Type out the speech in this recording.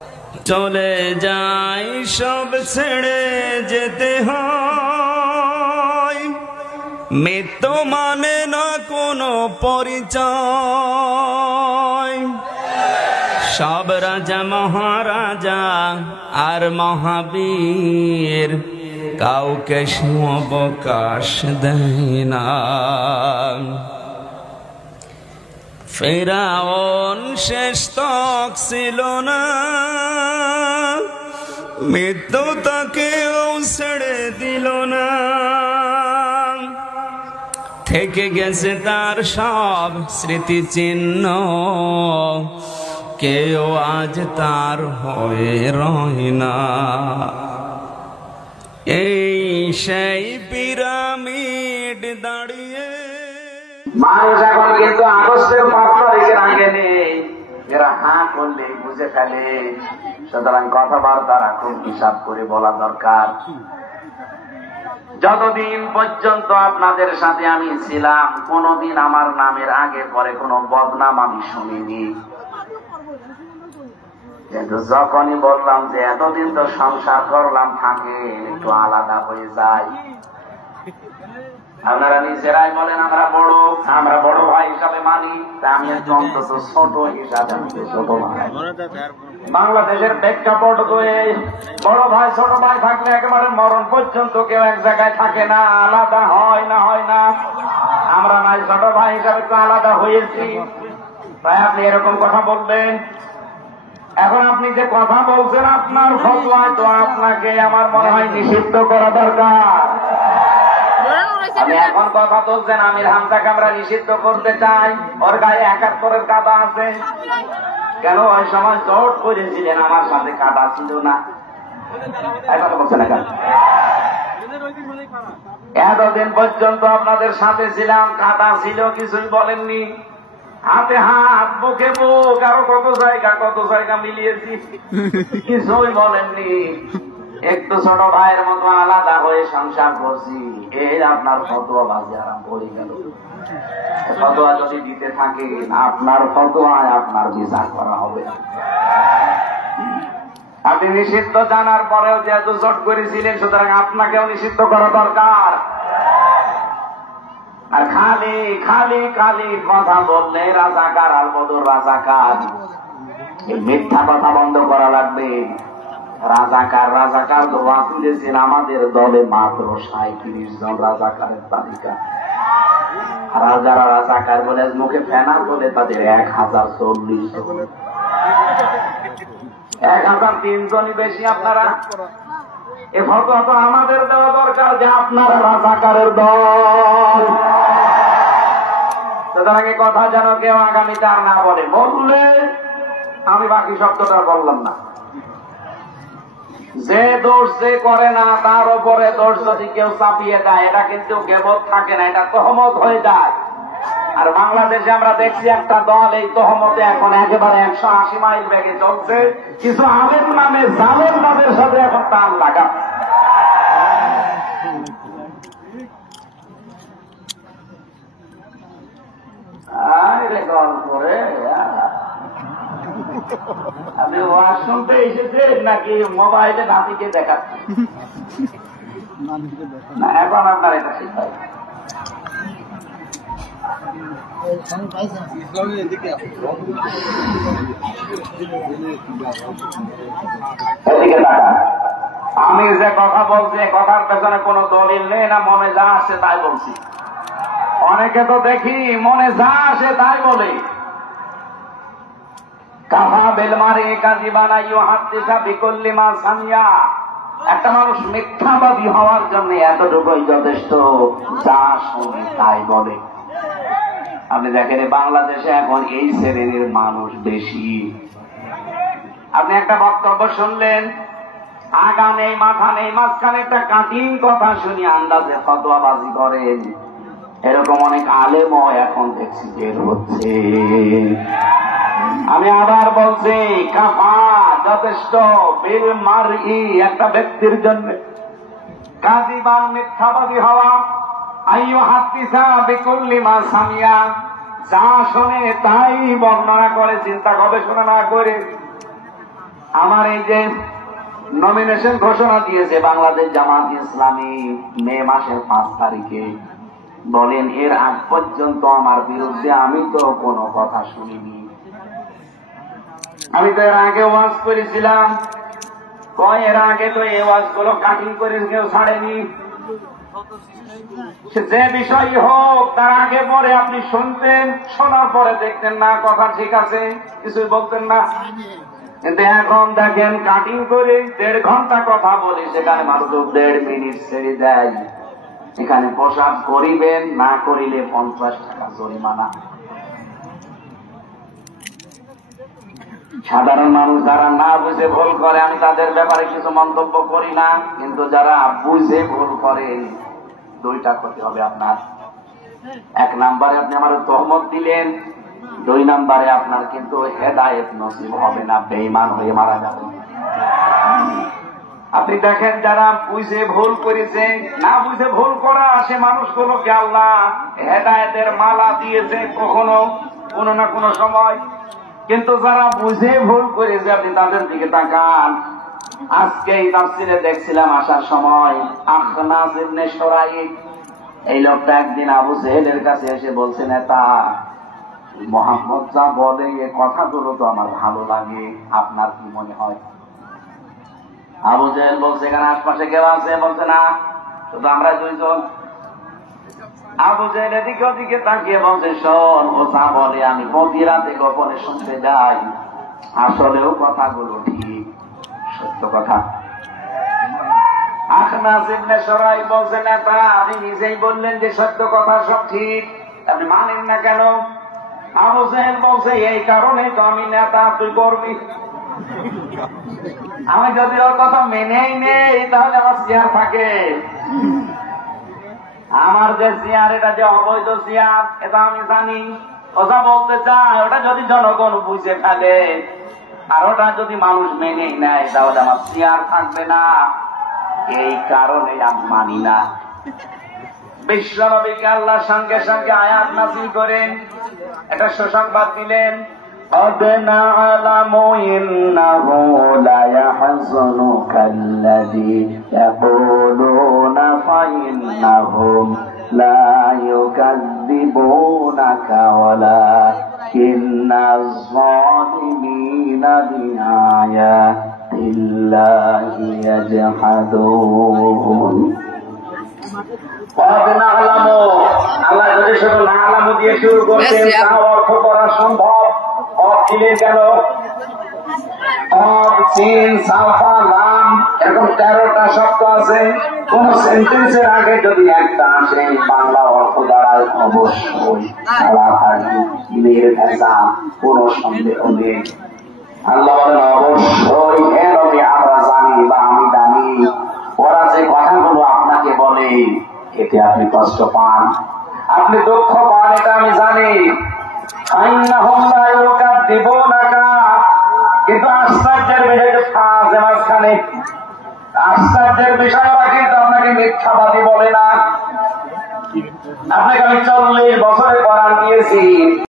চলে যাই সব ছেড়ে যেতে হয়, মৃত্যু মানে না কোনো পরিচয়। সব রাজা মহারাজা আর মহাবীর কাউকে অবকাশ দেয় না। ফেরাউন শেষ তক ছিল না, মৃত্যু তাকেও ছেড়ে দিল না। থেকে গেছে তার সব স্মৃতিচিহ্ন, কেউ আজ তার হয়ে রয় না। এই সেই পিরামিড দাঁড়িয়ে মানুষ এখন কিন্তু আগস্টের 5 তারিখের আগে নেই, এরা হাঁ করলে বুঝে ফেলে। সুতরাং কথাবার্তা খুব হিসাব করে বলা দরকার। যতদিন পর্যন্ত আপনাদের সাথে আমি ছিলাম, কোনদিন আমার নামের আগে পরে কোনো বদনাম আমি শুনিনি। কিন্তু যখনই বললাম যে এতদিন তো সংসার করলাম, থাকে একটু আলাদা হয়ে যায়, আপনারা নিজেরাই বলেন আমরা বড় ভাই হিসাবে মানি। তা আমি অন্তত ছোট হিসাবে ছোট ভাই। বাংলাদেশের প্রেক্ষাপট বড় ভাই ছোট ভাই থাকলে একেবারে মরণ পর্যন্ত কেউ এক জায়গায় থাকে না, আলাদা হয় না। আমরা নাই ছোট ভাই হিসাবে তো আলাদা হয়েছি, তাই আপনি এরকম কথা বলবেন। এখন আপনি যে কথা বলছেন আপনার ফতোয়ায়, তো আপনাকে আমার মনে হয় নিষিদ্ধ করা দরকার। আপনি এখন কথা বলছেন আমির হামজাকে আমরা নিষিদ্ধ করতে চাই, ওর গায়ে 71-এর কাদা আছে। কেন ওই সময় জোট করেছিলেন, আমার সাথে কাদা ছিল না? কথা বলছেন না কেন? এতদিন পর্যন্ত আপনাদের সাথে ছিলাম, কাদা ছিল, কিছুই বলেননি। হাতে হাত, বুকে বুক, আরো কত জায়গা মিলিয়েছি, কিছুই বলেননি। একটু ছোট ভাইয়ের মতো আলাদা হয়ে সংসার করছি, এই আপনার ফতোয়াবাজি আরম্ভ হয়ে গেল। ফতোয়া যদি দিতে থাকেন, আপনার ফতোয়ায় আপনার বিচার করা হবে। আপনি নিষিদ্ধ জানার পরেও যেহেতু জোট করেছিলেন, সুতরাং আপনাকেও নিষিদ্ধ করা দরকার। আর খালি কথা বললে রাজাকার আল বদর রাজাকার, এই মিথ্যা কথা বন্ধ করা লাগবে। রাজাকার দোয়া তুলেছেন আমাদের দলে মাত্র 37 জন রাজাকারের তালিকা। আর যারা রাজাকার বলে মুখে ফেনা বলে তাদের 1040 জন, 1003 জনই বেশি। আপনারা এ ফতোয়া তো আমাদের দেওয়া দরকার যে আপনার রাজাকারের দল। সুতরাং এই কথা যেন কেউ আগামীতে আর না বলে। বললে আমি বাকি শব্দটা বললাম না। যে দোষ যে করে না তার উপরে দোষ যদি কেউ চাপিয়ে দেয়, এটা কিন্তু গীবত থাকে না, এটা তহমত হয়ে যায়। আর বাংলাদেশে আমরা দেখছি একটা দল এই তহমতে এখন একেবারে 180 মাইল বেগে চলছে। কিছু আলেম নামে জালেম নামের সাথে এখন তার লাগা। আপনি ওয়াজ শুনতে এসেছেন নাকি মোবাইলে নাতিকে দেখাচ্ছেন? না, এখন আপনার এটা শিখাই। আমি যে কথা বলছি, কথার পেছনে কোনো দলিল নেই, না মনে যা আসে তাই বলছি। অনেকে তো দেখি মনে যা আসে তাই বলে। কাফা বেলমারে কাজী বানাইও হাদিসা বিকুল্লি মা সামিয়া। একটা মানুষ মিথ্যাবাদী হওয়ার জন্য এতটুকুই যথেষ্ট, যা শুনে তাই বলে। আপনি দেখেন বাংলাদেশে এখন এই শ্রেণীর মানুষ বেশি। আপনি একটা বক্তব্য শুনলেন, আগা নেই মাথা নেই, মাঝখানে একটা কাটিং কথা শুনি আন্দাজে ফতোয়াবাজি করেন। এরকম অনেক আলেমও এখন দেখছি বের হচ্ছে। আমি আবার বলছি, কাফা যথেষ্ট বিল মারই, একটা ব্যক্তির জন্য কাযিবান মিথ্যাবাদী হওয়া, আইয়ু হাদিসা বিকুল্লি মা সামিয়া, যা শোনে তাই বর্ণনা করে, চিন্তা গবেষণা না করে। আমার এই যে নমিনেশন ঘোষণা দিয়েছে বাংলাদেশ জামাত ইসলামী মে মাসের 5 তারিখে, বলেন এর আগ পর্যন্ত আমার বিরুদ্ধে আমি তো কোনো কথা শুনিনি। আমি তো এর আগে ওয়াজ করেছিলাম, এর আগে তো এই ওয়াজ গুলো কাটিং করে কেউ ছাড়েনি। যে বিষয় হোক তার আগে পরে আপনি শুনতেন, শোনার পরে দেখতেন না কথা ঠিক আছে, কিছুই বলতেন না। কিন্তু এখন দেখেন কাটিং করে 1.5 ঘন্টা কথা বলে সেখানে মানুষ 1.5 মিনিট ছেড়ে দেয়। এখানে প্রসাদ করিবেন, না করিলে 50 টাকা জরিমানা। সাধারণ মানুষ যারা না বুঝে ভুল করে আমি তাদের ব্যাপারে কিছু মন্তব্য করি না, কিন্তু যারা বুঝে ভুল করে 2টা ক্ষতি হবে আপনার। 1 নম্বরে আপনি আমার তহমত দিলেন, 2 নম্বরে আপনার কিন্তু হেদায়েত নসিব হবে না, বেঈমান হয়ে মারা যাবেন। আপনি দেখেন যারা বুঝে ভুল করেছে, না বুঝে ভুল করা সে মানুষগুলোকে আল্লাহ হেদায়েতের মালা দিয়েছে কখনো কোনো না কোনো সময়, কিন্তু যারা বুঝে ভুল করেছে আপনি তাদের দিকে তাকান। আজকে এই তাফসীরে দেখছিলাম আসার সময়, আখনাস ইবনে শুরাইক, এই লোকটা একদিন আবু জেহেলের কাছে এসে বলছে, নেতা মুহাম্মদ যা বলে এই কথাগুলো তো আমার ভালো লাগে, আপনার কি মনে হয়? আবু জেহেল বলছে এখানে আশপাশে কেউ আছে? বলছে না, শুধু আমরা 2 জন। আবু জেহেল এদিকে ওদিকে তাকিয়ে বলছে, শোন ও যা বলে আমি প্রতি রাতে গোপনে শুনতে যাই, আসলেও কথাগুলো ঠিক, সত্য কথা। আখনাস ইবনে শুরাইক বলছে, নেতা আপনি নিজেই বললেন যে সত্য কথা সব ঠিক, আপনি মানেন না কেন? আবু জেহেল বলছে, এই কারণেই তো আমি নেতা, তুই করবি। আমি যদি ওর কথা মেনেই নেই তাহলে আমার চেয়ার থাকে। আমার যে চেয়ার এটা যে অবৈধ চেয়ার এটা আমি জানি, ওটা বলতে চায় ওটা যদি জনগণ বুঝে ফেলে আর ওটা যদি মানুষ মেনেই নেয় তাহলে আমার চেয়ার থাকবে না, এই কারণে আমি মানি না। বিশ্বনবীকে আল্লাহ সঙ্গে সঙ্গে আয়াত নাযিল করেন এটা সুসংবাদ দিলেন, قد نعلم إنه ليحزنك الذي يقولون فإنهم لا يكذبونك ولكن الظالمين بآيات الله يجحدون। আল্লাহ যদি শুধু না আলামু দিয়ে শুরু করতেন তা অর্থ করা সম্ভব। কেন এরকম 13টা শব্দ আছে, কোন সেন্টেন্সের আগে যদি একটা আসে বাংলা অর্থ দ্বারায় অবশ্যই কোন সন্দেহ নেই। আল্লাহ বলেন অবশ্যই আমরা জানি বা আমি জানি, ওরা যে কথাগুলো আপনাকে বলে এতে আপনি কষ্ট পান, আপনি দুঃখ পান, এটা আমি জানি। কিন্তু আশ্চর্যের বিষয় আছে মাঝখানে, আশ্চর্যের বিষয় কিন্তু আপনাকে মিথ্যাবাদী বলে না। আপনাকে আমি 40 বছরে কোরআন দিয়েছি,